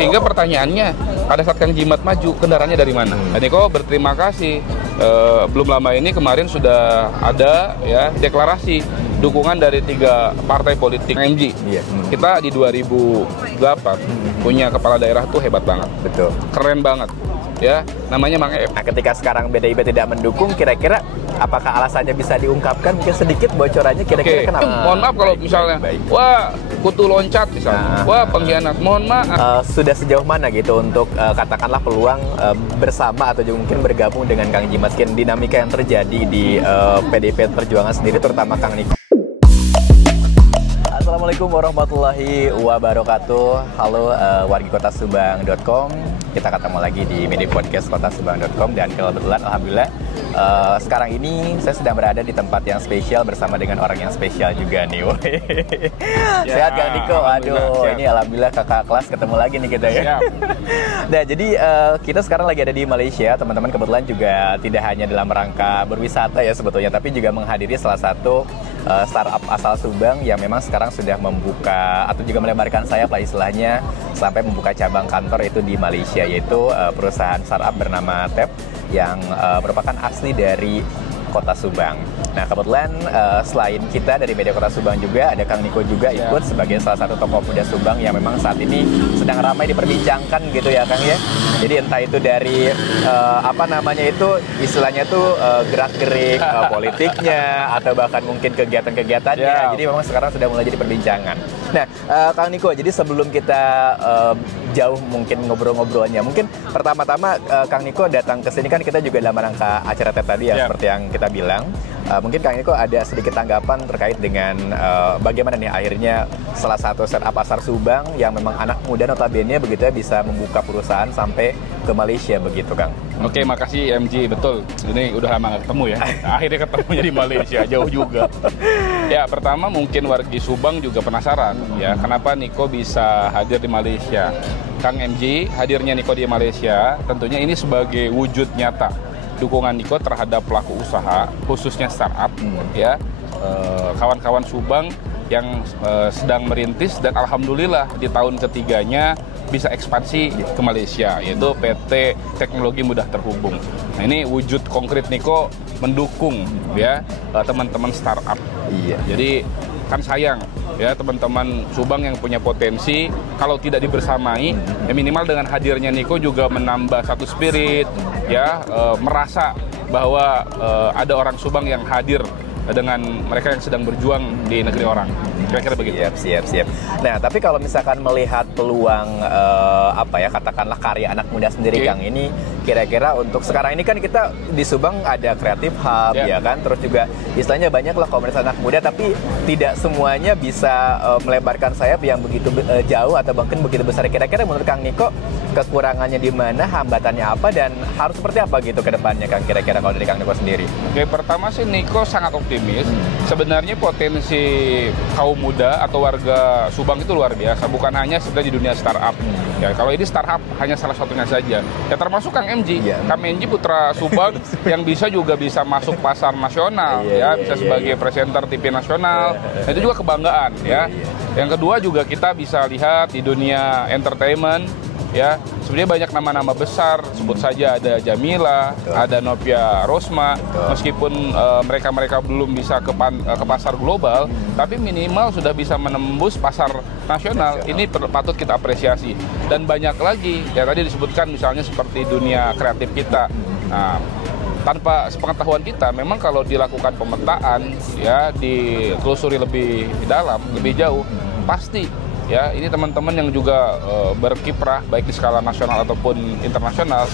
sehingga pertanyaannya pada saat Kang Jimat maju, kendaraannya dari mana? Dan Niko berterima kasih. Belum lama ini kemarin sudah ada ya deklarasi dukungan dari 3 partai politik MG. Kita di 2008 punya kepala daerah tuh hebat banget. Betul. Keren banget. Ya, namanya Mang Ep. Nah, ketika sekarang PDIP tidak mendukung, kira-kira apakah alasannya bisa diungkapkan? Mungkin sedikit bocorannya kira-kira kenapa? Mohon maaf kalau misalnya, wah kutu loncat misalnya, wah pengkhianat. Mohon maaf. Sudah sejauh mana gitu untuk katakanlah peluang bersama atau juga mungkin bergabung dengan Kang Jimat, dinamika yang terjadi di PDIP Perjuangan sendiri, terutama Kang Niko? Assalamualaikum warahmatullahi wabarakatuh. Halo wargi kota subang.com. Kita ketemu lagi di media podcast kotasubang.com. Dan kebetulan alhamdulillah sekarang ini saya sedang berada di tempat yang spesial bersama dengan orang yang spesial juga nih. Ya, sehat Kang Niko? Aduh, ini alhamdulillah kakak kelas ketemu lagi nih kita ya. Nah, jadi kita sekarang lagi ada di Malaysia. Teman-teman kebetulan juga tidak hanya dalam rangka berwisata ya sebetulnya, tapi juga menghadiri salah satu startup asal Subang yang memang sekarang sudah membuka atau juga melebarkan sayap lah istilahnya sampai membuka cabang kantor itu di Malaysia, yaitu perusahaan startup bernama TEP yang merupakan asli dari Kota Subang. Nah, kebetulan selain kita dari media Kota Subang juga ada Kang Niko juga ikut sebagai salah satu tokoh muda Subang yang memang saat ini sedang ramai diperbincangkan gitu ya Kang ya. Jadi entah itu dari apa namanya itu istilahnya tuh gerak-gerik politiknya atau bahkan mungkin kegiatan-kegiatannya. Jadi memang sekarang sudah mulai jadi perbincangan. Nah, Kang Niko, jadi sebelum kita jauh mungkin ngobrol-ngobrolnya, mungkin pertama-tama Kang Niko datang ke sini kan kita juga dalam rangka acara TEP tadi ya, seperti yang kita bilang. Mungkin Kang Niko ada sedikit tanggapan terkait dengan bagaimana nih akhirnya salah satu startup pasar Subang yang memang anak muda notabene begitu ya bisa membuka perusahaan sampai ke Malaysia begitu Kang. Oke, makasih MG, betul. Ini udah lama nggak ketemu ya. Akhirnya ketemunya di Malaysia, jauh juga. Ya, pertama mungkin wargi Subang juga penasaran ya, kenapa Niko bisa hadir di Malaysia. Kang MG, hadirnya Niko di Malaysia tentunya ini sebagai wujud nyata dukungan Niko terhadap pelaku usaha, khususnya startup, ya, kawan-kawan Subang yang sedang merintis dan alhamdulillah di tahun ketiganya bisa ekspansi ke Malaysia, yaitu PT Teknologi Mudah Terhubung. Nah, ini wujud konkret Niko mendukung ya teman-teman startup. Jadi kan sayang ya teman-teman Subang yang punya potensi kalau tidak dibersamai, ya minimal dengan hadirnya Niko juga menambah satu spirit ya, merasa bahwa ada orang Subang yang hadir dengan mereka yang sedang berjuang di negeri orang. Kira-kira begitu. Siap. Nah, tapi kalau misalkan melihat peluang apa ya, katakanlah karya anak muda sendiri Kang, ini kira-kira untuk sekarang ini kan kita di Subang ada Creative Hub ya kan, terus juga istilahnya banyak lah komunitas anak muda, tapi tidak semuanya bisa melebarkan sayap yang begitu jauh atau bahkan begitu besar. Kira-kira menurut Kang Niko kekurangannya di mana, hambatannya apa, dan harus seperti apa gitu ke depannya Kang, kira-kira kalau dari Kang Niko sendiri? Oke, pertama sih Niko sangat optimis. Sebenarnya potensi kaum muda atau warga Subang itu luar biasa, bukan hanya sebenarnya di dunia startup. Ya, kalau ini startup hanya salah satunya saja. Ya termasuk Kang MG. Kang MG putra Subang yang bisa masuk pasar nasional, bisa sebagai presenter TV nasional. Nah, itu juga kebanggaan ya. Yang kedua juga kita bisa lihat di dunia entertainment. Ya, sebenarnya banyak nama-nama besar, sebut saja ada Jamila, ada Novia Rosma, meskipun mereka belum bisa ke pasar global, tapi minimal sudah bisa menembus pasar nasional. Ini patut kita apresiasi. Dan banyak lagi, ya tadi disebutkan misalnya seperti dunia kreatif kita. Nah, tanpa sepengetahuan kita, memang kalau dilakukan pemetaan, ya ditelusuri lebih dalam, lebih jauh, pasti ya, ini teman-teman yang juga berkiprah baik di skala nasional ataupun internasional,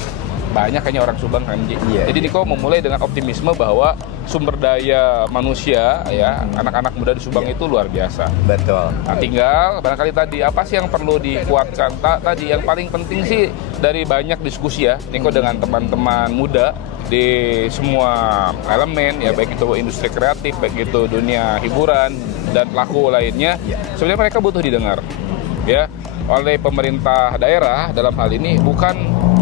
banyak hanya orang Subang MG. Jadi Niko memulai dengan optimisme bahwa sumber daya manusia ya, anak-anak muda di Subang itu luar biasa. Betul. Nah, tinggal barangkali tadi apa sih yang perlu dikuatkan? Tadi yang paling penting sih dari banyak diskusi ya Niko dengan teman-teman muda di semua elemen ya, baik itu industri kreatif, baik itu dunia hiburan dan pelaku lainnya, sebenarnya mereka butuh didengar ya oleh pemerintah daerah dalam hal ini, bukan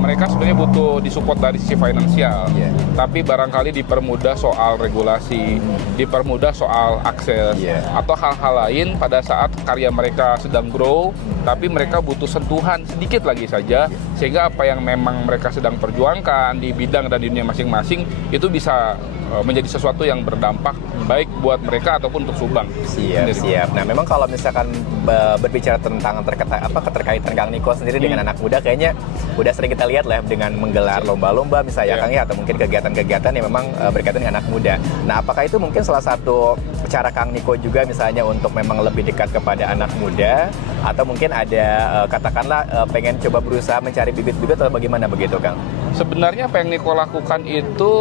mereka sebenarnya butuh disupport dari sisi finansial, tapi barangkali dipermudah soal regulasi, dipermudah soal akses, atau hal-hal lain pada saat karya mereka sedang grow, tapi mereka butuh sentuhan sedikit lagi saja, sehingga apa yang memang mereka sedang perjuangkan di bidang dan di dunia masing-masing itu bisa menjadi sesuatu yang berdampak baik buat mereka ataupun untuk Subang. Siap. Nah, memang kalau misalkan berbicara tentang keterkaitan Kang Niko sendiri dengan anak muda, kayaknya udah sering kita lihat lah dengan menggelar lomba-lomba misalnya Kang ya, atau mungkin kegiatan-kegiatan yang memang berkaitan dengan anak muda. Nah, apakah itu mungkin salah satu cara Kang Niko juga misalnya untuk memang lebih dekat kepada anak muda, atau mungkin ada katakanlah pengen coba berusaha mencari bibit-bibit atau bagaimana begitu Kang? Sebenarnya apa yang Niko lakukan itu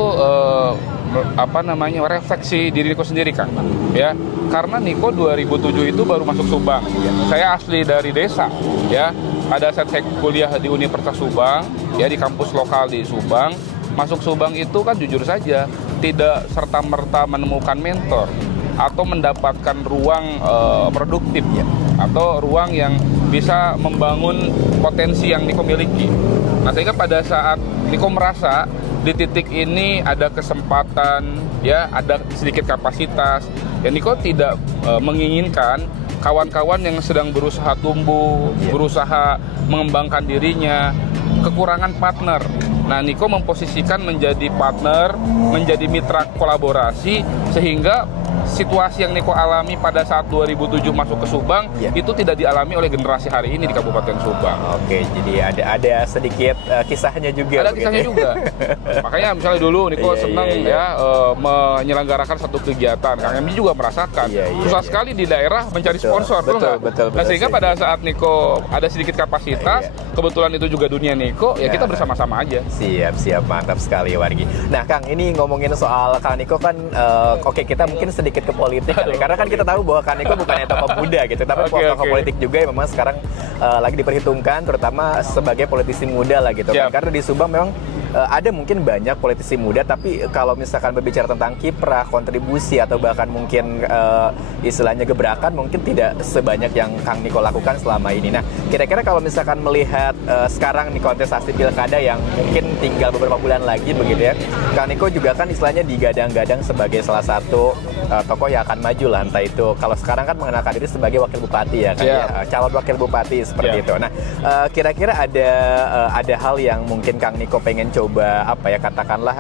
refleksi diri Niko sendiri Kang, ya, karena Niko 2007 itu baru masuk Subang. Saya asli dari desa, ya. Pada saat saya kuliah di Universitas Subang, ya, di kampus lokal di Subang, masuk Subang itu kan jujur saja tidak serta-merta menemukan mentor atau mendapatkan ruang produktif, atau ruang yang bisa membangun potensi yang Niko miliki. Nah, sehingga pada saat Niko merasa di titik ini ada kesempatan, ya, ada sedikit kapasitas, ya, Niko tidak menginginkan kawan-kawan yang sedang berusaha tumbuh, berusaha mengembangkan dirinya, kekurangan partner. Nah, Niko memposisikan menjadi partner, menjadi mitra kolaborasi, sehingga situasi yang Niko alami pada saat 2007 masuk ke Subang itu tidak dialami oleh generasi hari ini di Kabupaten Subang. Oke, jadi ada sedikit kisahnya juga. Ada kisahnya juga. Makanya misalnya dulu Niko senang menyelenggarakan satu kegiatan. Kang Emdi juga merasakan susah sekali di daerah mencari sponsor, betul. Nah, sehingga pada saat Niko ada sedikit kapasitas, kebetulan itu juga dunia Niko, ya kita bersama-sama aja. Siap, mantap sekali Wargi. Nah, Kang, ini ngomongin soal Kang Niko kan, kita mungkin sedikit ke politik karena kan kita tahu bahwa Kang Niko bukannya tokoh muda gitu, tapi tokoh politik juga yang memang sekarang lagi diperhitungkan, terutama sebagai politisi muda lah gitu kan. Karena di Subang memang ada mungkin banyak politisi muda, tapi kalau misalkan berbicara tentang kiprah, kontribusi, atau bahkan mungkin istilahnya gebrakan, mungkin tidak sebanyak yang Kang Niko lakukan selama ini. Nah, kira-kira kalau misalkan melihat sekarang nih kontestasi pilkada yang mungkin tinggal beberapa bulan lagi begitu ya, Kang Niko juga kan istilahnya digadang-gadang sebagai salah satu tokoh yang akan maju lah, entah itu kalau sekarang kan mengenalkan diri sebagai wakil bupati ya, kan, calon wakil bupati seperti itu. Nah, kira-kira ada hal yang mungkin Kang Niko pengen coba katakanlah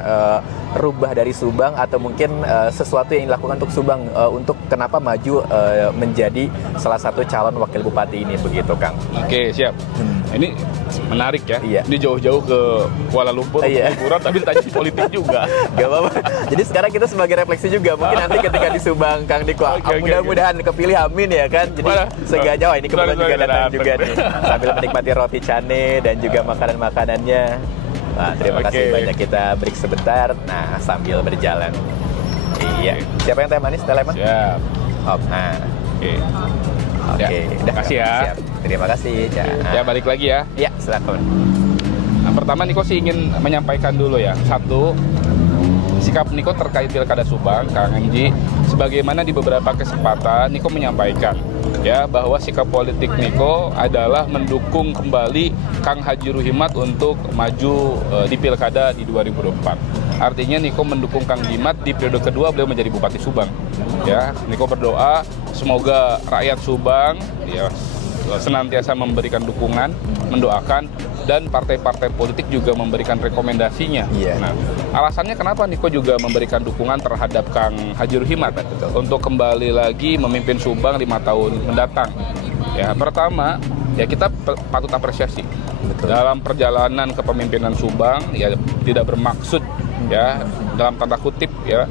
rubah dari Subang, atau mungkin sesuatu yang dilakukan untuk Subang untuk kenapa maju menjadi salah satu calon wakil bupati ini begitu Kang? Oke, siap. Ini menarik ya. Ini jauh-jauh ke Kuala Lumpur, liburan, tapi ditanya politik juga. Gak apa-apa. Jadi sekarang kita sebagai refleksi juga, mungkin nanti ketika di Subang Kang Niko mudah-mudahan kepilih, amin ya kan. Jadi segala jauh ini kebetulan juga datang juga nih, sambil menikmati roti cane dan juga makanan-makanannya. Wah, terima kasih banyak, kita break sebentar. Nah, sambil berjalan. Iya. Siapa yang teh manis? Teh lemon? Siap. Oke. Terima kasih ya. Siap. Terima kasih. Ya, balik lagi ya. Ya, silakan. Nah, pertama Niko sih ingin menyampaikan dulu ya. Satu, sikap Niko terkait Pilkada Subang, Kang MJ, sebagaimana di beberapa kesempatan Niko menyampaikan ya bahwa sikap politik Niko adalah mendukung kembali Kang Haji Ruhimat untuk maju di Pilkada di 2024. Artinya Niko mendukung Kang Jimat di periode kedua beliau menjadi Bupati Subang. Ya, Niko berdoa semoga rakyat Subang ya senantiasa memberikan dukungan, mendoakan, dan partai-partai politik juga memberikan rekomendasinya. Nah, alasannya kenapa Niko juga memberikan dukungan terhadap Kang Haji Ruhimat untuk kembali lagi memimpin Subang 5 tahun mendatang. Ya, pertama, ya kita patut apresiasi. Dalam perjalanan kepemimpinan Subang, ya tidak bermaksud ya dalam tanda kutip ya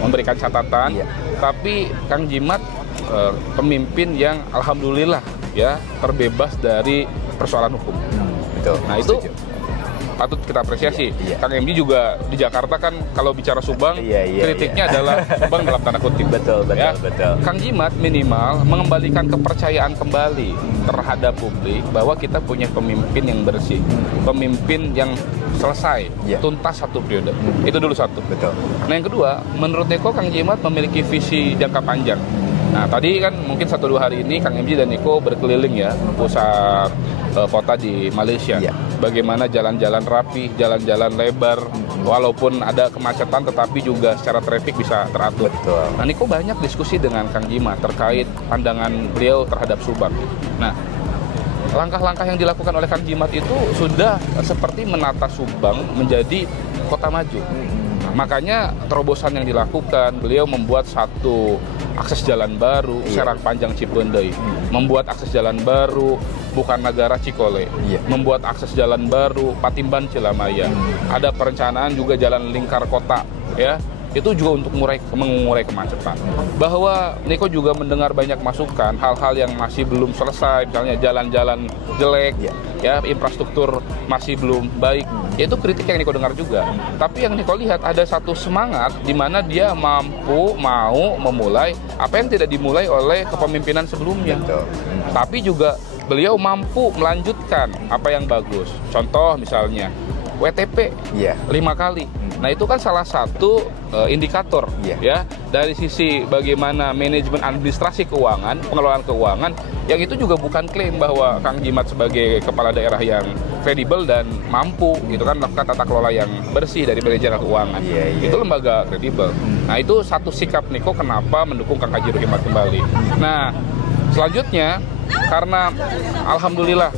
memberikan catatan, tapi Kang Jimat pemimpin yang alhamdulillah ya terbebas dari persoalan hukum. Nah, itu patut kita apresiasi. Kang MD juga di Jakarta kan kalau bicara Subang kritiknya adalah Subang dalam tanda kutip. Betul. Kang Jimat minimal mengembalikan kepercayaan kembali terhadap publik bahwa kita punya pemimpin yang bersih, pemimpin yang selesai, tuntas satu periode. Itu dulu satu. Nah, yang kedua, menurut Niko Kang Jimat memiliki visi jangka panjang. Nah, tadi kan mungkin 1-2 hari ini Kang MJ dan Niko berkeliling ya pusat kota di Malaysia. Iya. Bagaimana jalan-jalan rapi, jalan-jalan lebar, walaupun ada kemacetan tetapi juga secara traffic bisa teratur. Betul. Nah, Niko banyak diskusi dengan Kang Jimat terkait pandangan beliau terhadap Subang. Nah, langkah-langkah yang dilakukan oleh Kang Jimat itu sudah seperti menata Subang menjadi kota maju. Makanya terobosan yang dilakukan, beliau membuat satu akses jalan baru, Serang Panjang Cipendei, membuat akses jalan baru Bukan Negara Cikole, membuat akses jalan baru Patimban Cilamaya. Ada perencanaan juga jalan lingkar kota, ya. Itu juga untuk mengurai kemacetan. Bahwa Niko juga mendengar banyak masukan, hal-hal yang masih belum selesai, misalnya jalan-jalan jelek, ya infrastruktur masih belum baik. Itu kritik yang Niko dengar juga. Tapi yang Niko lihat ada satu semangat di mana dia mau memulai apa yang tidak dimulai oleh kepemimpinan sebelumnya. Tapi juga beliau mampu melanjutkan apa yang bagus. Contoh misalnya WTP 5 kali. Nah, itu kan salah satu indikator ya dari sisi bagaimana manajemen administrasi keuangan, pengelolaan keuangan, yang itu juga bukan klaim bahwa Kang Jimat sebagai kepala daerah yang kredibel dan mampu gitu kan melakukan tata kelola yang bersih dari manajemen keuangan. Itu lembaga kredibel. Nah, itu satu sikap Niko kenapa mendukung Kang Haji Rohimad kembali. Nah, selanjutnya karena alhamdulillah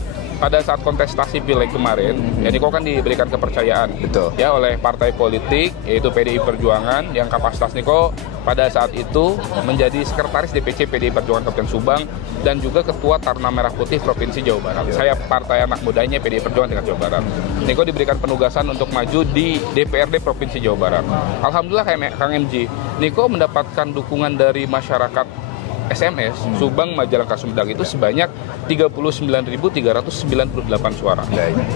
pada saat kontestasi Pileg kemarin, ya Niko kan diberikan kepercayaan ya oleh partai politik yaitu PDI Perjuangan yang kapasitas Niko pada saat itu menjadi sekretaris DPC PDI Perjuangan Kabupaten Subang dan juga ketua Taruna Merah Putih Provinsi Jawa Barat. Saya partai anak mudanya PDI Perjuangan tingkat Jawa Barat. Niko diberikan penugasan untuk maju di DPRD Provinsi Jawa Barat. Alhamdulillah Kang MJ, Niko mendapatkan dukungan dari masyarakat SMS Subang Majalengka Sumedang itu sebanyak 39.398 suara.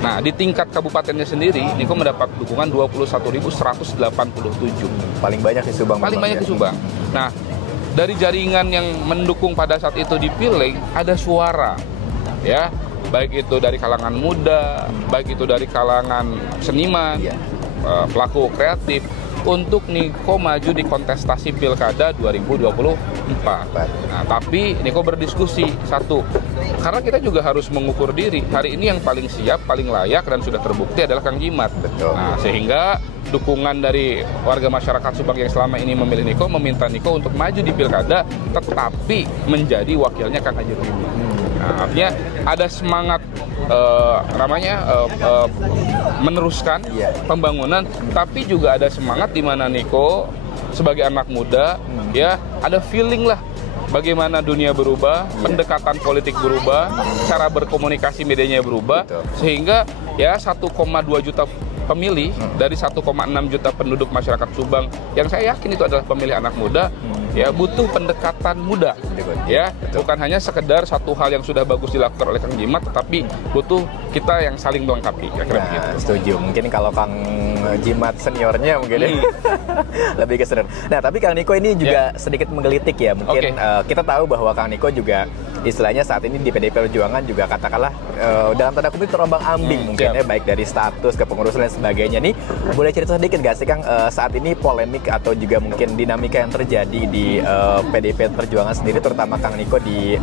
Nah, di tingkat kabupatennya sendiri Niko mendapat dukungan 21.187. Paling banyak di Subang. Paling banyak di Subang. Nah, dari jaringan yang mendukung pada saat itu di Pileg ada suara ya, baik itu dari kalangan muda, baik itu dari kalangan seniman, pelaku kreatif, untuk Niko maju di kontestasi Pilkada 2024. Nah, tapi Niko berdiskusi satu, karena kita juga harus mengukur diri. Hari ini yang paling siap, paling layak dan sudah terbukti adalah Kang Jimat. Nah, sehingga dukungan dari warga masyarakat Subang yang selama ini memilih Niko meminta Niko untuk maju di Pilkada, tetapi menjadi wakilnya Kang Haji Rohimad. Nah, artinya ada semangat meneruskan pembangunan, tapi juga ada semangat di mana Niko sebagai anak muda ya ada feeling lah bagaimana dunia berubah, pendekatan politik berubah, cara berkomunikasi medianya berubah, sehingga ya 1,2 juta pemilih dari 1,6 juta penduduk masyarakat Subang yang saya yakin itu adalah pemilih anak muda, ya butuh pendekatan muda, ya bukan hanya sekedar satu hal yang sudah bagus dilakukan oleh Kang Jimat, tetapi butuh kita yang saling melengkapi. Setuju. Mungkin kalau Kang Jimat seniornya mungkin lebih ke senior. Nah, tapi Kang Niko ini juga sedikit menggelitik ya. Mungkin kita tahu bahwa Kang Niko juga istilahnya saat ini di PDI Perjuangan juga katakanlah dalam tanda kutip terombang-ambing mungkin ya, baik dari status ke pengurusan dan sebagainya. Nih boleh cerita sedikit gak sih Kang saat ini polemik atau juga mungkin dinamika yang terjadi di PDI Perjuangan sendiri, terutama Kang Niko di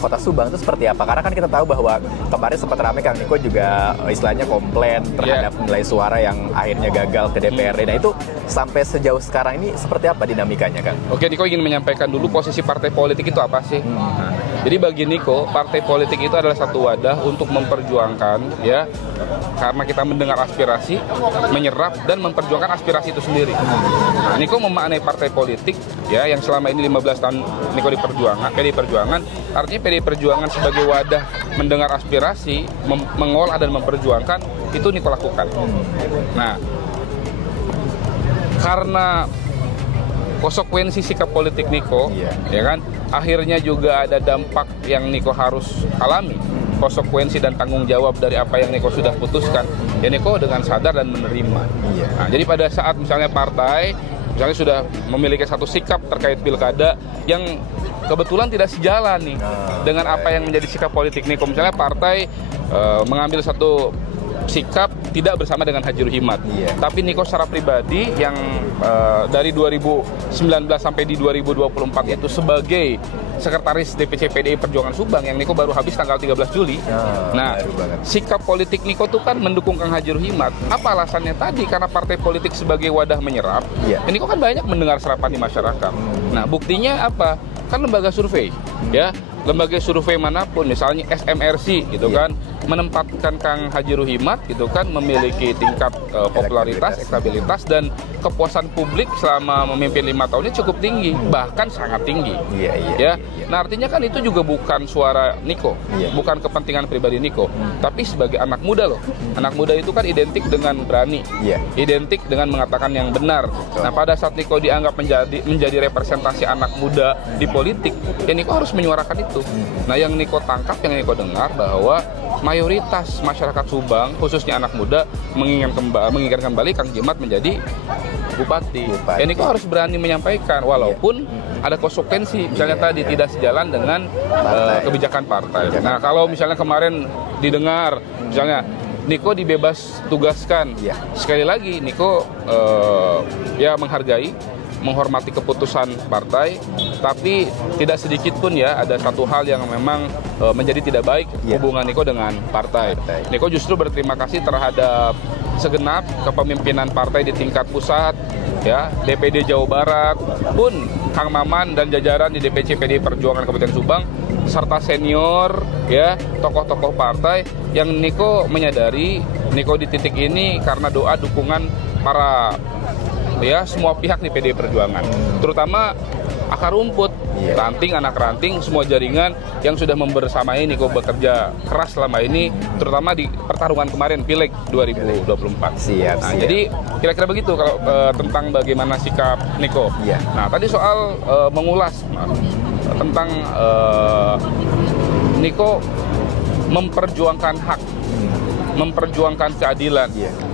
Kota Subang itu seperti apa? Karena kan kita tahu bahwa kemarin sempat ramai Kang Niko juga istilahnya komplain terhadap nilai suara yang akhirnya gagal ke DPRD. Nah, itu sampai sejauh sekarang ini seperti apa dinamikanya, Kang? Oke, Niko ingin menyampaikan dulu posisi partai politik itu apa sih? Nah, jadi bagi Niko, partai politik itu adalah satu wadah untuk memperjuangkan, ya, karena kita mendengar aspirasi, menyerap dan memperjuangkan aspirasi itu sendiri. Nah, Niko memaknai partai politik, ya, yang selama ini 15 tahun Niko di PDI Perjuangan, artinya PDI Perjuangan sebagai wadah mendengar aspirasi, mengolah dan memperjuangkan, itu Niko lakukan. Nah, karena konsekuensi sikap politik Niko, ya kan, akhirnya juga ada dampak yang Niko harus alami, konsekuensi dan tanggung jawab dari apa yang Niko sudah putuskan. Ya Niko dengan sadar dan menerima. Nah, jadi pada saat misalnya partai, misalnya sudah memiliki satu sikap terkait pilkada yang kebetulan tidak sejalan nih dengan apa yang menjadi sikap politik Niko. Misalnya partai mengambil satu sikap tidak bersama dengan Haji Ruhimad. Tapi Niko secara pribadi yang dari 2019 sampai di 2024 itu sebagai Sekretaris DPC PDI Perjuangan Subang yang Niko baru habis tanggal 13 Juli. Nah, sikap politik Niko tuh kan mendukung Kang Haji Ruhimad. Apa alasannya tadi? Karena partai politik sebagai wadah menyerap. Niko kan banyak mendengar serapan di masyarakat. Nah, buktinya apa? Kan lembaga survei, ya. Lembaga survei manapun, misalnya SMRC gitu kan, menempatkan Kang Haji Ruhimad gitu kan memiliki tingkat popularitas, elektabilitas dan kepuasan publik selama memimpin 5 tahunnya cukup tinggi, bahkan sangat tinggi. Ya. Nah, artinya kan itu juga bukan suara Niko, bukan kepentingan pribadi Niko, tapi sebagai anak muda loh. Anak muda itu kan identik dengan berani, identik dengan mengatakan yang benar. Nah, pada saat Niko dianggap menjadi representasi anak muda di politik, ya Niko harus menyuarakan itu. Nah, yang Niko tangkap, yang Niko dengar bahwa mayoritas masyarakat Subang, khususnya anak muda, menginginkan kembali Kang Jimat menjadi bupati. Ya Niko harus berani menyampaikan, walaupun ada konsekuensi, misalnya tadi tidak sejalan dengan kebijakan partai. Nah, kalau misalnya kemarin didengar, misalnya Niko dibebas tugaskan, sekali lagi Niko ya menghargai, menghormati keputusan partai, tapi tidak sedikit pun ya ada satu hal yang memang menjadi tidak baik hubungan Niko dengan partai. Niko justru berterima kasih terhadap segenap kepemimpinan partai di tingkat pusat, ya, DPD Jawa Barat pun Kang Maman dan jajaran di DPC PDI Perjuangan Kabupaten Subang serta senior, ya, tokoh-tokoh partai yang Niko menyadari Niko di titik ini karena doa dukungan para ya semua pihak di PDI Perjuangan, terutama akar rumput, ranting, anak ranting, semua jaringan yang sudah membersamai Niko bekerja keras selama ini, terutama di pertarungan kemarin Pileg 2024. Nah, jadi kira-kira begitu kalau tentang bagaimana sikap Niko. Nah, tadi soal mengulas tentang Niko memperjuangkan hak, memperjuangkan keadilan.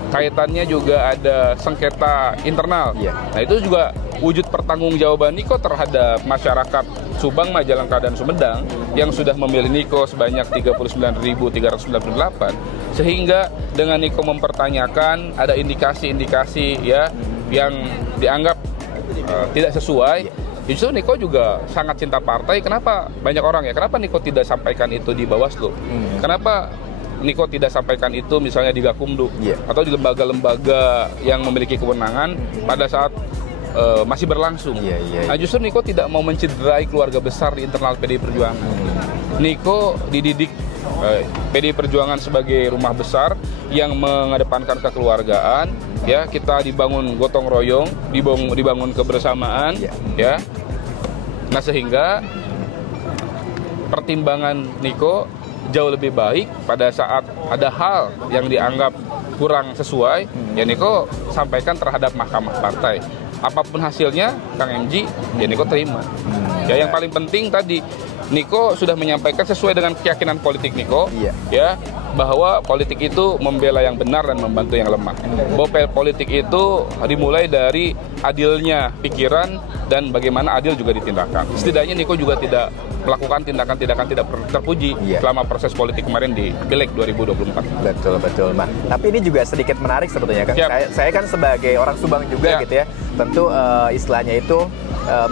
Kaitannya juga ada sengketa internal. Nah, itu juga wujud pertanggungjawaban Niko terhadap masyarakat Subang, Majalengka, dan Sumedang yang sudah memilih Niko sebanyak 39.398, sehingga dengan Niko mempertanyakan ada indikasi-indikasi ya yang dianggap tidak sesuai. Justru Niko juga sangat cinta partai. Kenapa banyak orang ya? Kenapa Niko tidak sampaikan itu di Bawaslu? Kenapa Niko tidak sampaikan itu misalnya di Gakumdu atau di lembaga-lembaga yang memiliki kewenangan pada saat masih berlangsung? Nah, justru Niko tidak mau mencederai keluarga besar di internal PDI Perjuangan. Niko dididik PDI Perjuangan sebagai rumah besar yang mengedepankan kekeluargaan, ya, kita dibangun gotong royong, dibangun kebersamaan, ya. Nah, sehingga pertimbangan Niko jauh lebih baik pada saat ada hal yang dianggap kurang sesuai, ya Niko sampaikan terhadap mahkamah partai. Apapun hasilnya, Kang MJ, ya Niko terima. Ya, yang paling penting tadi, Niko sudah menyampaikan sesuai dengan keyakinan politik Niko, ya, bahwa politik itu membela yang benar dan membantu yang lemah. Bahwa politik itu dimulai dari adilnya pikiran dan bagaimana adil juga ditindakkan. Setidaknya Niko juga tidak melakukan tindakan-tindakan tidak terpuji selama proses politik kemarin di Pileg 2024. Betul, Mas. Tapi ini juga sedikit menarik sebetulnya kan. Saya kan sebagai orang Subang juga gitu ya. Tentu istilahnya itu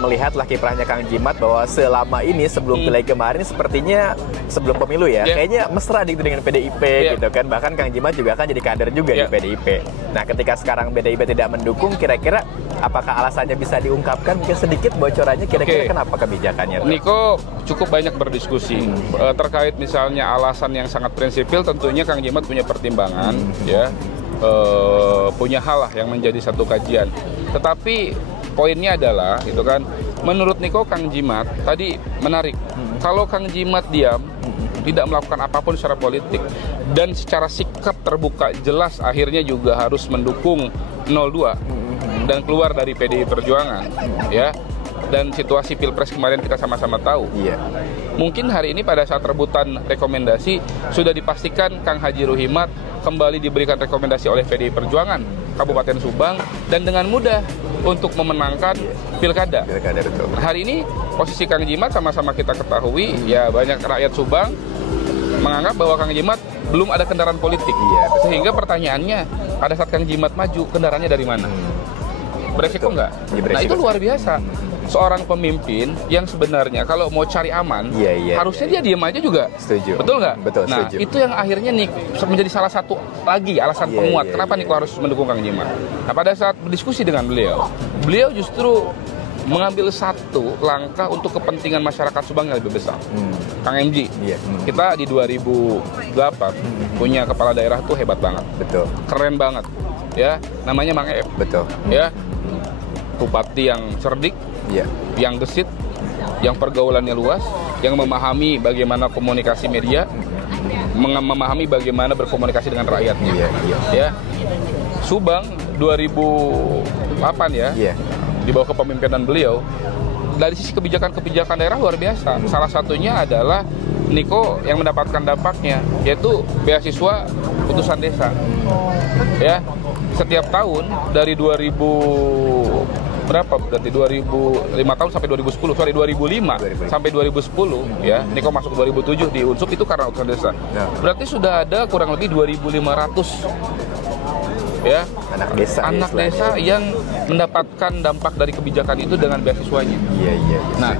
melihatlah kiprahnya Kang Jimat bahwa selama ini sebelum Pileg kemarin sepertinya sebelum pemilu ya, kayaknya mesra gitu dengan PDIP gitu kan. Bahkan Kang Jimat juga kan jadi kader juga di PDIP. Nah, ketika sekarang PDIP tidak mendukung, kira-kira apakah alasannya bisa diungkapkan? Mungkin sedikit bocorannya kira-kira kenapa kebijakannya? Niko cukup banyak berdiskusi terkait misalnya alasan yang sangat prinsipil. Tentunya Kang Jimat punya pertimbangan, ya, punya hal lah yang menjadi satu kajian. Tetapi poinnya adalah, itu kan, menurut Niko Kang Jimat tadi menarik. Kalau Kang Jimat diam, tidak melakukan apapun secara politik dan secara sikap terbuka jelas akhirnya juga harus mendukung 02 dan keluar dari PDI Perjuangan, ya. Dan situasi Pilpres kemarin kita sama-sama tahu. Mungkin hari ini pada saat rebutan rekomendasi sudah dipastikan Kang Haji Ruhimad kembali diberikan rekomendasi oleh PDI Perjuangan Kabupaten Subang dan dengan mudah untuk memenangkan Pilkada. Hari ini posisi Kang Jimat sama-sama kita ketahui, ya, banyak rakyat Subang menganggap bahwa Kang Jimat belum ada kendaraan politik. Iya, betul. Sehingga pertanyaannya, pada saat Kang Jimat maju, kendaraannya dari mana? Beresiko nggak? Iya, beresiko. Nah itu luar biasa. Seorang pemimpin yang sebenarnya kalau mau cari aman, harusnya dia diam aja juga. Setuju. Betul nggak? Betul, nah, setuju. itu yang akhirnya menjadi salah satu lagi alasan penguat kenapa Niko harus mendukung Kang Jimat. Nah, pada saat berdiskusi dengan beliau justru mengambil satu langkah untuk kepentingan masyarakat Subang yang lebih besar. Kang MJ, kita di 2008 punya kepala daerah tuh hebat banget. Betul. Keren banget. Ya, namanya Mang Ep. Betul. Ya, bupati yang cerdik, yang gesit, yang pergaulannya luas, yang memahami bagaimana komunikasi media, memahami bagaimana berkomunikasi dengan rakyatnya. Ya, Subang 2008 ya, di bawah kepemimpinan beliau, dari sisi kebijakan-kebijakan daerah luar biasa. Salah satunya adalah Niko yang mendapatkan dampaknya, yaitu beasiswa putusan desa. Ya, setiap tahun dari 2005 tahun sampai 2010, 2005 sampai 2010 ya, Niko masuk 2007 di Unsub itu karena utusan desa. Berarti sudah ada kurang lebih 2.500 ya anak desa yang mendapatkan dampak dari kebijakan itu dengan beasiswanya. Nah,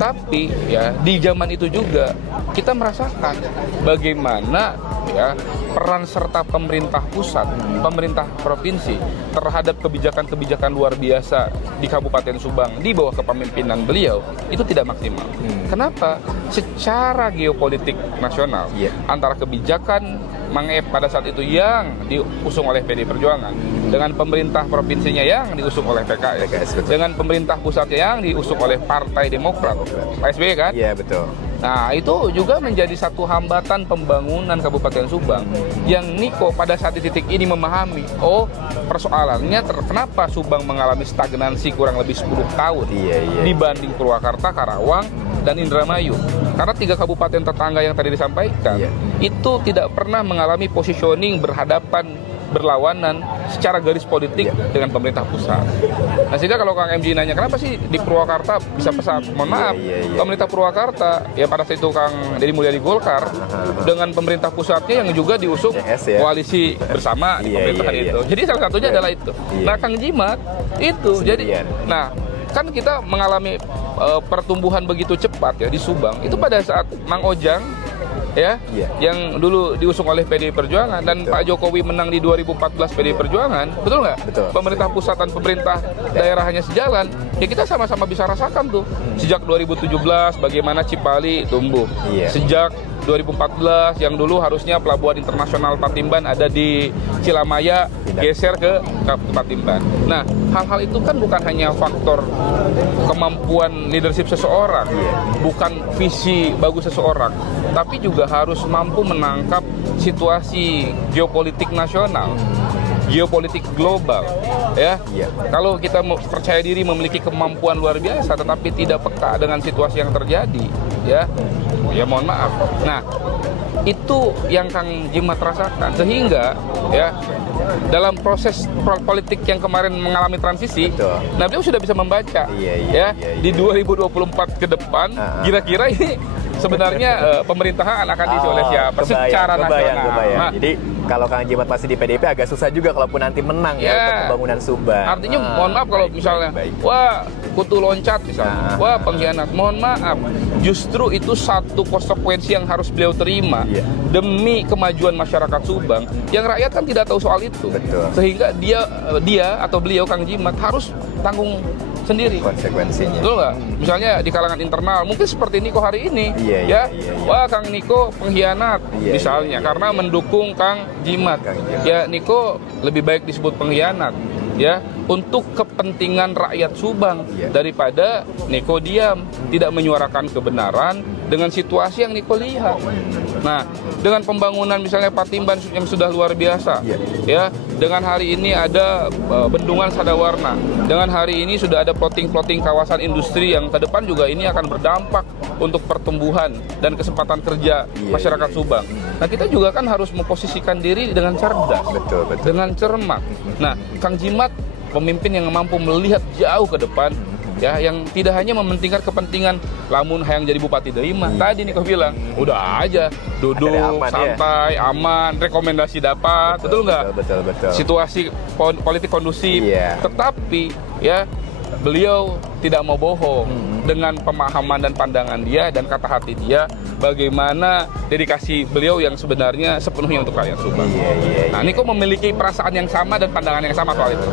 tapi ya di zaman itu juga kita merasakan bagaimana ya peran serta pemerintah pusat, pemerintah provinsi terhadap kebijakan-kebijakan luar biasa di Kabupaten Subang di bawah kepemimpinan beliau itu tidak maksimal. Kenapa? Secara geopolitik nasional antara kebijakan Mang Ep pada saat itu yang diusung oleh PD Perjuangan dengan pemerintah provinsinya yang diusung oleh PKS, dengan pemerintah pusatnya yang diusung oleh Partai Demokrat, Pak SBY kan? Iya, betul. Nah, itu juga menjadi satu hambatan pembangunan Kabupaten Subang yang Niko pada saat di titik ini memahami, persoalannya kenapa Subang mengalami stagnansi kurang lebih 10 tahun dibanding Purwakarta, Karawang, dan Indramayu. Karena 3 kabupaten tetangga yang tadi disampaikan itu tidak pernah mengalami positioning berlawanan secara garis politik dengan pemerintah pusat. Nah, sehingga kalau Kang MJ nanya kenapa sih di Purwakarta bisa pesat, mohon maaf, pemerintah Purwakarta ya pada saat itu Kang Deddy Mulyadi Golkar dengan pemerintah pusatnya yang juga diusung koalisi bersama di pemerintahan itu. Jadi salah satunya adalah itu. Nah, Kang Jimat itu jadi, nah kan kita mengalami pertumbuhan begitu cepat ya di Subang itu pada saat Mang Ojang yang dulu diusung oleh PDI Perjuangan dan Pak Jokowi menang di 2014 PDI Perjuangan, betul nggak? Betul. Pemerintah pusat dan pemerintah daerah hanya sejalan. Ya kita sama-sama bisa rasakan tuh. Sejak 2017 bagaimana Cipali tumbuh. Sejak 2014 yang dulu harusnya pelabuhan internasional Patimban ada di Cilamaya geser ke Patimban. Nah, hal-hal itu kan bukan hanya faktor kemampuan leadership seseorang, bukan visi bagus seseorang, tapi juga harus mampu menangkap situasi geopolitik nasional, geopolitik global, ya. Kalau kita percaya diri memiliki kemampuan luar biasa, tetapi tidak peka dengan situasi yang terjadi, ya mohon maaf. Nah, itu yang Kang Jimat rasakan, sehingga ya dalam proses politik yang kemarin mengalami transisi, nah beliau sudah bisa membaca, di 2024 ke depan, kira-kira ini sebenarnya pemerintahan akan diisi oleh siapa secara nasional. Nah, jadi kalau Kang Jimat masih di PDIP agak susah juga kalaupun nanti menang untuk pembangunan Subang. Artinya mohon maaf kalau misalnya wah kutu loncat misalnya, wah pengkhianat, mohon maaf. Justru itu satu konsekuensi yang harus beliau terima demi kemajuan masyarakat Subang yang rakyat kan tidak tahu soal itu. Sehingga dia atau beliau Kang Jimat harus tanggung sendiri konsekuensinya. Betul nggak? Misalnya di kalangan internal mungkin seperti Niko hari ini, wah Kang Niko pengkhianat misalnya karena mendukung Kang Jimat. Ya Niko lebih baik disebut pengkhianat ya untuk kepentingan rakyat Subang daripada Niko diam tidak menyuarakan kebenaran dengan situasi yang Niko lihat. Nah, dengan pembangunan misalnya Patimban yang sudah luar biasa, ya, dengan hari ini ada bendungan Sadawarna, dengan hari ini sudah ada plotting kawasan industri yang ke depan juga ini akan berdampak untuk pertumbuhan dan kesempatan kerja masyarakat Subang. Nah, kita juga kan harus memposisikan diri dengan cerdas, dengan cermat. Nah, Kang Jimat pemimpin yang mampu melihat jauh ke depan ya yang tidak hanya mementingkan kepentingan lamun hayang jadi bupati deui mah. Tadi Niko bilang, udah aja duduk aman, santai, aman, rekomendasi dapat, betul nggak? Betul. Situasi politik kondusif. Iya. Tetapi ya beliau tidak mau bohong dengan pemahaman dan pandangan dia dan kata hati dia bagaimana dedikasi beliau yang sebenarnya sepenuhnya untuk rakyat Subang. Iya. Nah, Niko memiliki perasaan yang sama dan pandangan yang sama soal itu.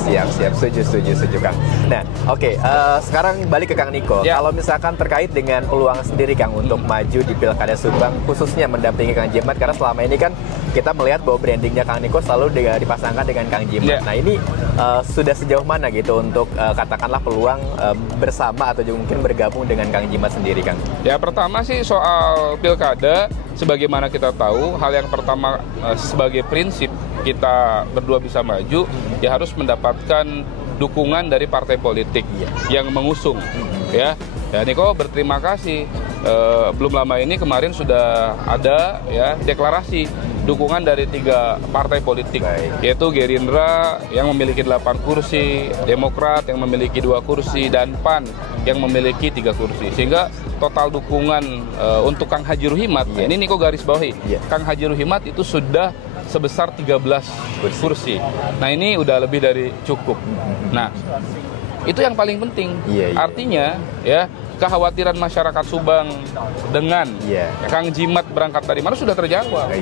Siap, setuju Kang. Nah, oke, sekarang balik ke Kang Niko. Ya. Kalau misalkan terkait dengan peluang sendiri Kang untuk maju di Pilkada Subang, khususnya mendampingi Kang Jimat, karena selama ini kan kita melihat bahwa brandingnya Kang Niko selalu dipasangkan dengan Kang Jimat. Ya. Nah, ini sudah sejauh mana gitu untuk katakanlah peluang bersama atau juga mungkin bergabung dengan Kang Jimat sendiri, Kang? Ya, pertama sih soal pilkada, sebagaimana kita tahu, hal yang pertama sebagai prinsip kita berdua bisa maju, ya harus mendapatkan dukungan dari partai politik yang mengusung. Ya, Niko berterima kasih. Belum lama ini kemarin sudah ada ya deklarasi dukungan dari 3 partai politik, yaitu Gerindra yang memiliki 8 kursi, Demokrat yang memiliki 2 kursi, dan PAN yang memiliki 3 kursi. Sehingga total dukungan untuk Kang Haji Ruhimat, ini Niko garis bawahi, Kang Haji Ruhimat itu sudah sebesar 13 kursi. Nah, ini udah lebih dari cukup. Nah, itu yang paling penting. Artinya ya kekhawatiran masyarakat Subang dengan Kang Jimat berangkat dari mana sudah terjawab.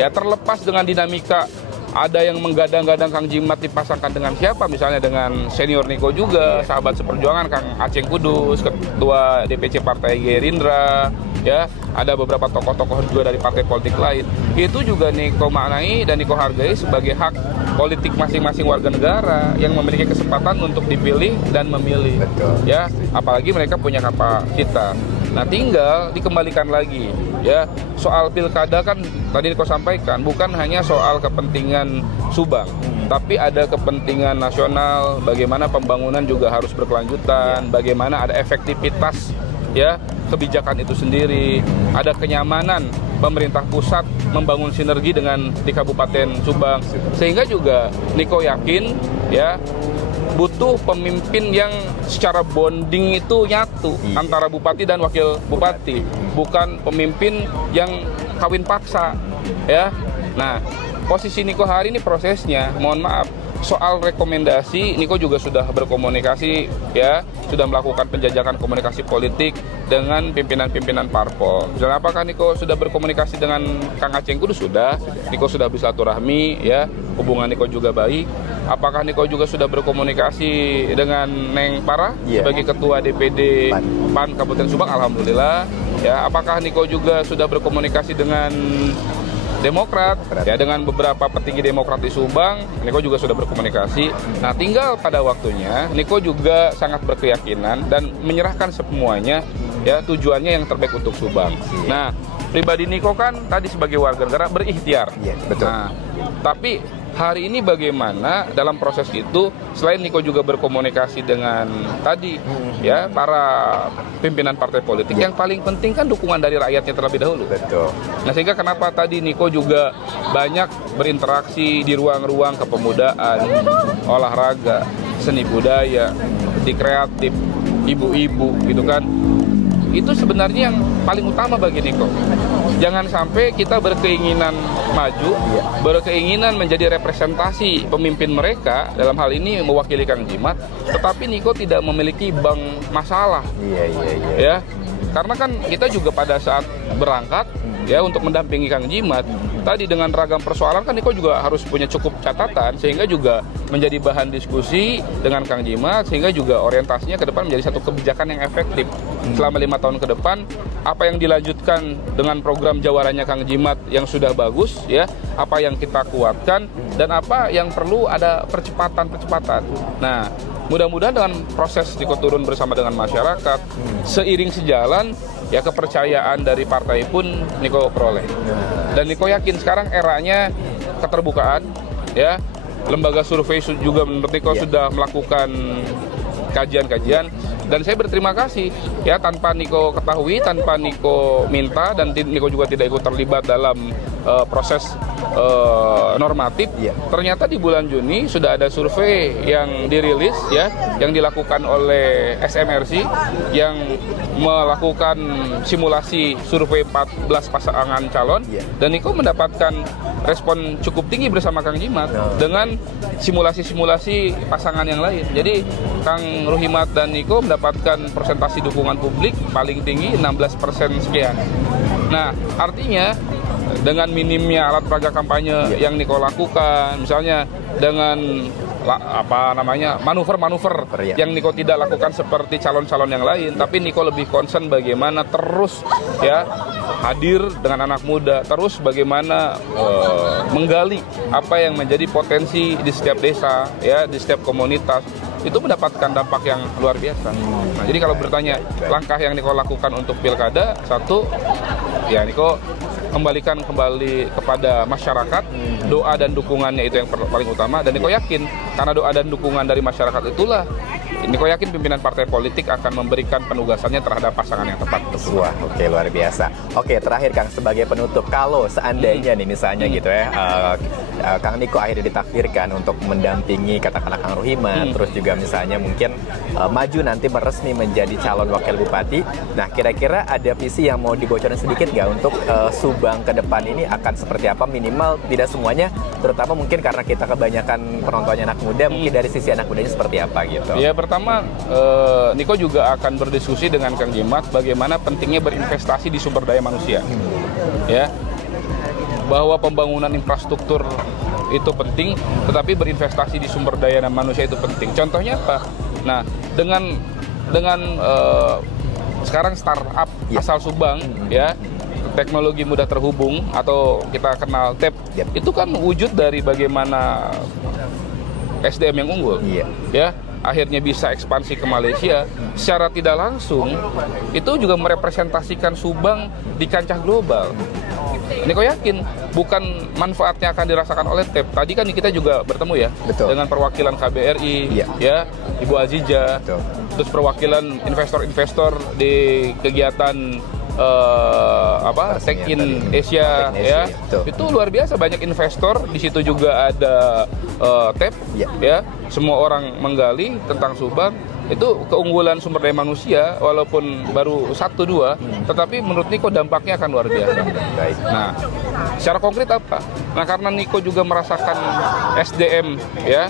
Ya, terlepas dengan dinamika ada yang menggadang-gadang Kang Jimat dipasangkan dengan siapa, misalnya dengan senior Niko juga, sahabat seperjuangan Kang Aceh Kudus, ketua DPC Partai Gerindra, ya ada beberapa tokoh-tokoh juga dari partai politik lain. Itu juga Niko maknai dan Niko hargai sebagai hak politik masing-masing warga negara yang memiliki kesempatan untuk dipilih dan memilih. Ya, apalagi mereka punya kapasitas. Nah, tinggal dikembalikan lagi ya soal pilkada kan tadi Niko sampaikan bukan hanya soal kepentingan Subang, tapi ada kepentingan nasional, bagaimana pembangunan juga harus berkelanjutan, bagaimana ada efektivitas ya kebijakan itu sendiri, ada kenyamanan pemerintah pusat membangun sinergi dengan di Kabupaten Subang, sehingga juga Niko yakin ya butuh pemimpin yang secara bonding itu nyatu antara bupati dan wakil bupati, bukan pemimpin yang kawin paksa ya. Nah, posisi Niko hari ini prosesnya, mohon maaf, soal rekomendasi Niko juga sudah berkomunikasi ya, sudah melakukan penjajakan komunikasi politik dengan pimpinan-pimpinan parpol. Dan apakah Niko sudah berkomunikasi dengan Kang Aceh Kudus? Sudah. Niko sudah bersilaturahmi ya, hubungan Niko juga baik. Apakah Niko juga sudah berkomunikasi dengan Neng Parah sebagai ketua DPD PAN Kabupaten Subang? Alhamdulillah. Ya, apakah Niko juga sudah berkomunikasi dengan Demokrat, ya dengan beberapa petinggi Demokrat di Subang, Niko juga sudah berkomunikasi. Nah, tinggal pada waktunya, Niko juga sangat berkeyakinan dan menyerahkan semuanya, ya tujuannya yang terbaik untuk Subang. Nah, pribadi Niko kan tadi sebagai warga negara berikhtiar. Betul. Nah, tapi hari ini bagaimana dalam proses itu, selain Niko juga berkomunikasi dengan tadi ya para pimpinan partai politik, yang paling penting kan dukungan dari rakyatnya terlebih dahulu. Betul. Nah, sehingga kenapa tadi Niko juga banyak berinteraksi di ruang-ruang kepemudaan, olahraga, seni budaya, di kreatif, ibu-ibu gitu kan. Itu sebenarnya yang paling utama bagi Niko. Jangan sampai kita berkeinginan maju, berkeinginan menjadi representasi pemimpin mereka, dalam hal ini mewakili Kang Jimat, tetapi Niko tidak memiliki bank masalah. Ya, karena kan kita juga pada saat berangkat ya untuk mendampingi Kang Jimat, tadi dengan ragam persoalan kan Niko juga harus punya cukup catatan, sehingga juga menjadi bahan diskusi dengan Kang Jimat, sehingga juga orientasinya ke depan menjadi satu kebijakan yang efektif selama 5 tahun ke depan. Apa yang dilanjutkan dengan program jawarannya Kang Jimat yang sudah bagus ya, apa yang kita kuatkan dan apa yang perlu ada percepatan. Nah, mudah-mudahan dengan proses Niko turun bersama dengan masyarakat, seiring sejalan ya kepercayaan dari partai pun Niko peroleh. Dan Niko yakin sekarang eranya keterbukaan ya. Lembaga survei juga menurut Niko sudah melakukan kajian-kajian, dan saya berterima kasih ya, tanpa Niko ketahui, tanpa Niko minta, dan Niko juga tidak ikut terlibat dalam proses normatif. Ternyata di bulan Juni sudah ada survei yang dirilis ya, yang dilakukan oleh SMRC yang melakukan simulasi survei 14 pasangan calon, dan Niko mendapatkan respon cukup tinggi bersama Kang Jimat dengan simulasi-simulasi pasangan yang lain. Jadi Kang Ruhimat dan Niko mendapatkan persentase dukungan publik paling tinggi 16% sekian. Nah, artinya dengan minimnya alat peraga kampanye yang Niko lakukan, misalnya dengan manuver-manuver yang Niko tidak lakukan seperti calon-calon yang lain, tapi Niko lebih concern bagaimana terus ya hadir dengan anak muda, terus bagaimana menggali apa yang menjadi potensi di setiap desa ya, di setiap komunitas, itu mendapatkan dampak yang luar biasa. Nah, jadi kalau bertanya langkah yang Niko lakukan untuk pilkada, satu ya Niko kembalikan kepada masyarakat, doa dan dukungannya itu yang paling utama, dan Niko yakin karena doa dan dukungan dari masyarakat itulah Niko yakin pimpinan partai politik akan memberikan penugasannya terhadap pasangan yang tepat. Wah, oke, luar biasa. Oke, terakhir Kang, sebagai penutup, kalau seandainya nih misalnya gitu ya, Kang Niko akhirnya ditakdirkan untuk mendampingi katakanlah Kang Ruhimat, terus juga misalnya mungkin maju nanti meresmi menjadi calon wakil bupati. Nah, kira-kira ada visi yang mau dibocorin sedikit nggak untuk Subang ke depan ini akan seperti apa? Minimal tidak semuanya, terutama mungkin karena kita kebanyakan penontonnya anak muda, mungkin dari sisi anak mudanya seperti apa gitu. Ya, pertama Niko juga akan berdiskusi dengan Kang Jimat bagaimana pentingnya berinvestasi di sumber daya manusia. Ya. Bahwa pembangunan infrastruktur itu penting, tetapi berinvestasi di sumber daya dan manusia itu penting. Contohnya apa? Nah, dengan sekarang startup asal Subang ya, teknologi mudah terhubung atau kita kenal TEP, itu kan wujud dari bagaimana SDM yang unggul. Ya, akhirnya bisa ekspansi ke Malaysia secara tidak langsung, itu juga merepresentasikan Subang di kancah global. Niko yakin bukan manfaatnya akan dirasakan oleh TEP. Tadi kan kita juga bertemu ya. Dengan perwakilan KBRI, ya Ibu Aziza, terus perwakilan investor-investor di kegiatan Tech in Asia ya. Itu luar biasa, banyak investor di situ, juga ada TEP ya. Semua orang menggali tentang Subang. Itu keunggulan sumber daya manusia, walaupun baru 1-2, tetapi menurut Niko dampaknya akan luar biasa. Nah, secara konkret apa? Nah, karena Niko juga merasakan SDM ya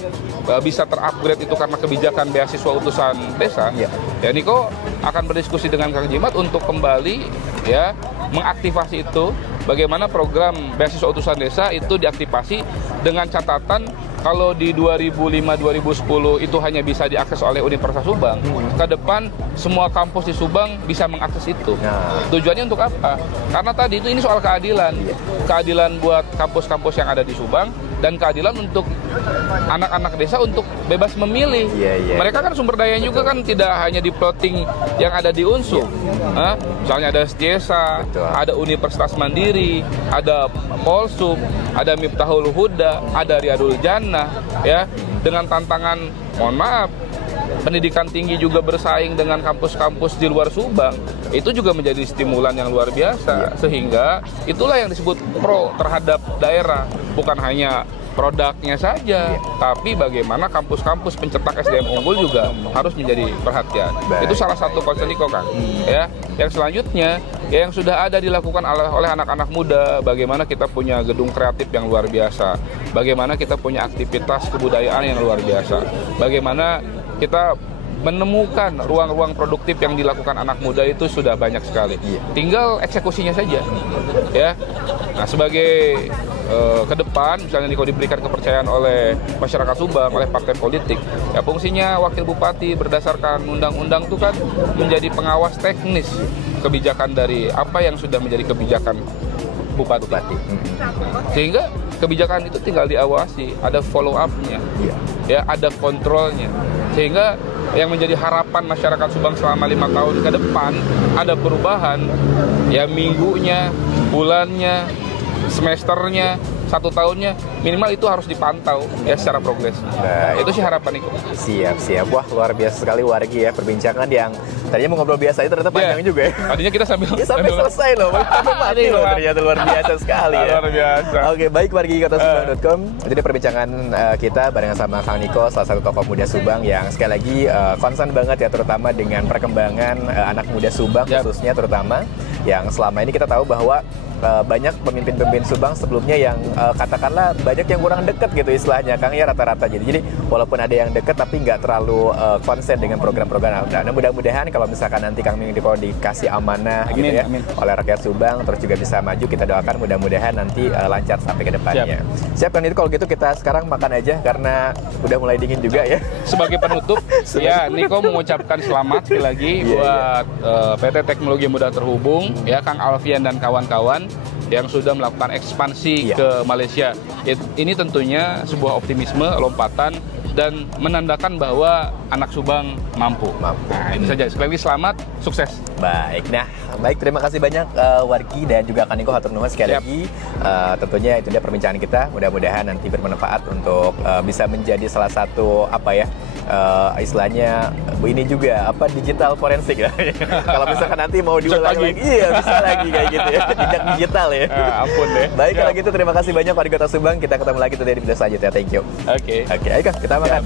bisa terupgrade itu karena kebijakan beasiswa utusan desa. Ya, Niko akan berdiskusi dengan Kang Jimat untuk kembali ya mengaktifasi itu, bagaimana program beasiswa utusan desa itu diaktifasi dengan catatan kalau di 2005-2010 itu hanya bisa diakses oleh Universitas Subang, ke depan semua kampus di Subang bisa mengakses itu. Tujuannya untuk apa? Karena tadi ini soal keadilan. Keadilan buat kampus-kampus yang ada di Subang, dan keadilan untuk anak-anak desa untuk bebas memilih. Mereka kan sumber dayanya juga kan tidak hanya di plotting yang ada di Unsur. Misalnya ada Setiesa, ada Universitas Mandiri, ada Polsub, ada Miftahul Huda, ada Riyadul Jannah, ya, dengan tantangan, mohon maaf, pendidikan tinggi juga bersaing dengan kampus-kampus di luar Subang, itu juga menjadi stimulan yang luar biasa. Sehingga itulah yang disebut pro terhadap daerah, bukan hanya produknya saja, tapi bagaimana kampus-kampus pencetak SDM unggul juga harus menjadi perhatian. Itu salah satu concern Niko, Kang. Ya, yang selanjutnya ya yang sudah ada dilakukan oleh anak-anak muda, bagaimana kita punya gedung kreatif yang luar biasa, bagaimana kita punya aktivitas kebudayaan yang luar biasa, bagaimana kita menemukan ruang-ruang produktif yang dilakukan anak muda itu sudah banyak sekali. Tinggal eksekusinya saja. Ya. Nah, sebagai ke depan, misalnya Niko diberikan kepercayaan oleh masyarakat Subang, oleh partai politik, ya fungsinya wakil bupati berdasarkan undang-undang itu kan menjadi pengawas teknis kebijakan dari apa yang sudah menjadi kebijakan bupati. Sehingga kebijakan itu tinggal diawasi, ada follow up-nya, ya, ada kontrolnya. Sehingga yang menjadi harapan masyarakat Subang selama 5 tahun ke depan ada perubahan, ya, minggunya, bulannya, semesternya, 1 tahunnya minimal itu harus dipantau ya secara progres. Baik. Itu sih harapan Niko. Siap. Wah, luar biasa sekali Wargi ya, perbincangan yang tadinya mau ngobrol biasa itu ternyata panjang juga ya. Tadinya kita sambil Sampai selesai loh, sampai mati loh, ternyata luar biasa sekali ya. Luar biasa. Oke, baik Wargi kotasubang.com. Jadi perbincangan kita barengan sama Kang Niko, salah satu tokoh muda Subang yang sekali lagi concern banget ya, terutama dengan perkembangan anak muda Subang khususnya, terutama yang selama ini kita tahu bahwa banyak pemimpin-pemimpin Subang sebelumnya yang katakanlah banyak yang kurang dekat gitu istilahnya Kang ya, rata-rata. Jadi walaupun ada yang dekat tapi nggak terlalu konsen dengan program-program. Nah, mudah-mudahan kalau misalkan nanti Kang Niko dikasih amanah gitu ya oleh rakyat Subang, terus juga bisa maju, kita doakan mudah-mudahan nanti lancar sampai ke depannya. Siap Kang Niko, kalau gitu kita sekarang makan aja karena udah mulai dingin juga ya. Sebagai penutup ya Niko mengucapkan selamat sekali lagi buat PT Teknologi Muda Terhubung ya, Kang Alfian dan kawan-kawan yang sudah melakukan ekspansi ke Malaysia. Ini tentunya sebuah optimisme, lompatan, dan menandakan bahwa anak Subang mampu. Nah, itu saja. Sekali lagi selamat, sukses. Baik, terima kasih banyak Wargi dan juga Kang Niko, hatur nuhun sekali lagi. Tentunya itu dia perbincangan kita. Mudah-mudahan nanti bermanfaat untuk bisa menjadi salah satu istilahnya ini juga digital forensik ya. Kalau misalkan nanti mau diulang lagi, bisa lagi kayak gitu ya, jejak digital ya. Ampun deh. Baik, kalau gitu terima kasih banyak Wargi Kota Subang. Kita ketemu lagi di video selanjutnya. Thank you. Oke. Ayo Kang, kita makan.